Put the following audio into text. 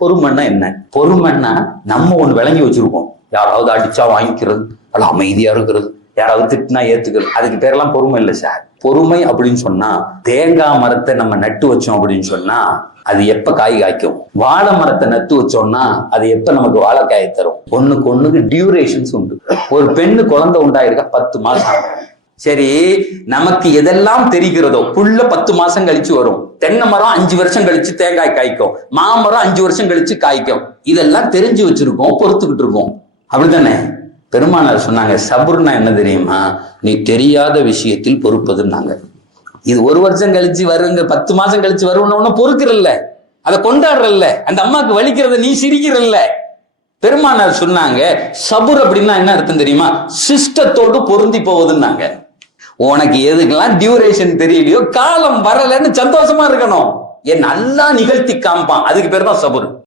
பொறுமைன்னா என்ன? பொறுமைன்னா நம்ம ஒண்ணு விளங்கி வச்சிருக்கோம். யாராவது அடிச்சா வாங்கிக்கிறது, அல்ல அமைதியா இருக்கிறது, யாராவது திட்டினா ஏத்துக்கிறது, அதுக்கு பேரெல்லாம் பொறுமை இல்லை சார். பொறுமை அப்படின்னு சொன்னா, தேங்காய் மரத்தை நம்ம நட்டு வச்சோம் அப்படின்னு சொன்னா அது எப்ப காய் காய்க்கும்? வாழை மரத்தை நட்டு வச்சோம்னா அது எப்ப நமக்கு வாழைக்காய் தரும்? ஒண்ணுக்கு டியூரேஷன்ஸ் உண்டு. ஒரு பெண்ணு குழந்தை உண்டாயிருக்கா 10 மாசம். சரி, நமக்கு எதெல்லாம் தெரிகிறதோ புல்ல 10 மாசம் கழிச்சு வரும். தென்னை மரம் 5 வருஷம் கழிச்சு தேங்காய் காய்க்கும், மாமரம் 5 வருஷம் கழிச்சு காய்க்கும். இதெல்லாம் தெரிஞ்சு வச்சிருக்கோம், பொறுத்துக்கிட்டு இருக்கோம். அப்படித்தானே? பெருமானார் சொன்னாங்க, சபுர்னா என்ன தெரியுமா? நீ தெரியாத விஷயத்தில் பொறுப்பதுன்னாங்க. இது 1 வருஷம் கழிச்சு வருங்க, 10 மாசம் கழிச்சு வருவோம்னு பொறுக்கிறல்ல, அதை கொண்டாடுறல்ல, அந்த அம்மாக்கு வலிக்கிறத நீ சிரிக்கிறல்ல. பெருமானார் சொன்னாங்க, சபுர் அப்படின்னா என்ன அர்த்தம் தெரியுமா? சிஸ்டத்தோடு பொருந்தி போவதுன்னாங்க. உனக்கு எதுக்கெல்லாம் டியூரேஷன் தெரியலையோ, காலம் வரலன்னு சந்தோஷமா இருக்கணும். என் நல்லா நிகழ்த்தி காமிப்பான், அதுக்கு பேர் தான் சபுர்.